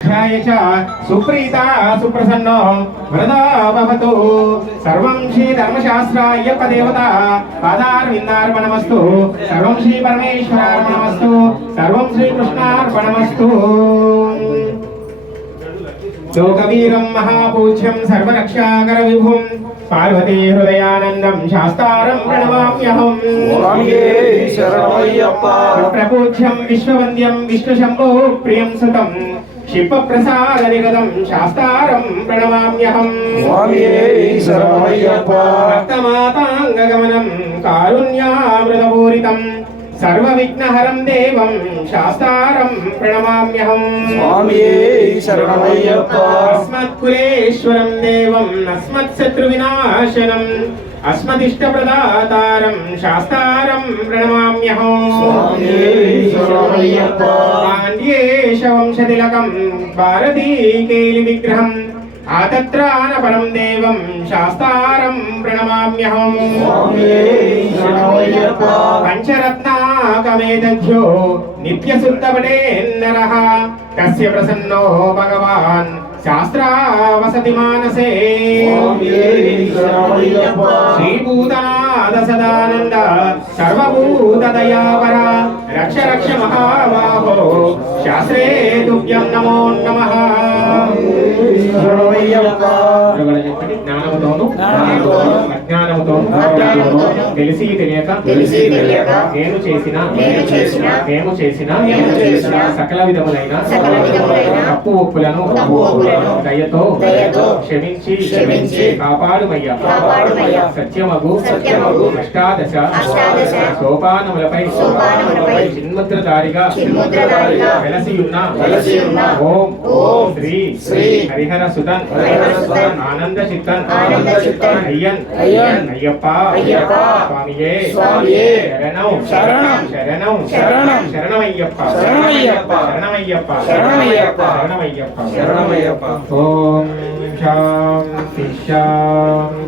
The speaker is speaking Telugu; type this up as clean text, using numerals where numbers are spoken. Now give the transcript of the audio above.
सुप्रीता सुप्रसन्नो वरदा भवतु सर्वं श्री धर्मशास्त्राय्यप्पदेवता पादारविन्दार्पणमस्तु सर्वं श्री परमेश्वरार्पणमस्तु सर्वं श्री कृष्णार्पणमस्तु लोकवीरं महापूज्यं सर्वरक्षाकर विभुं पार्वती हृदयानन्दं शास्तारं प्रणमाम्यहं प्रपूज्यं विश्ववन्द्यं विष्णुशम्भो प्रियं सुतं शिवप्रसादनिरतं शास्तारं प्रणमाम्यहं भक्तमाताङ्गगमनं कारुण्यामृतपूरितं सर्वविघ्नहरं देवं शास्तारं प्रणमाम्यहं अस्मत्कुलेश्वरं देवं अस्मत्शत्रुविनाशनं अस्मदिष्टप्रदातारं शास्तारं प्रणमाम्यहं पाण्ड्येशवंशतिलकं भारतीकेलिविग्रहम् आतत्रानपरं देवं शास्तारं प्रणमाम्यहं पंचरत्नाकमेतभ्यो नित्यशुद्धपटेन्नरः तस्य प्रसन्नो भगवान् शास्त्रावसति मानसे श्रीभूतनाथ सदानंद सर्वभूतदयावर रक्ष रक्ष महाबाहो शास्त्रे तुभ्यं नमो नमः తెలిసి తెలియక మేము చేసిన సకల విధములైన తప్పు ఒప్పులను దయతో క్షమించి కాపాడుమయ్యా సత్యమగు అష్టాదశ సోపానములపై చిన్ముద్రధారిగా వెలసియున్న ఓం శ్రీ హరిహర సుతన్ ఆనంద చిత్తన్ అయ్యన్ అయ్యప్ప స్వామియే శరణమయ్యప్ప ఓం శాంతి శాంతి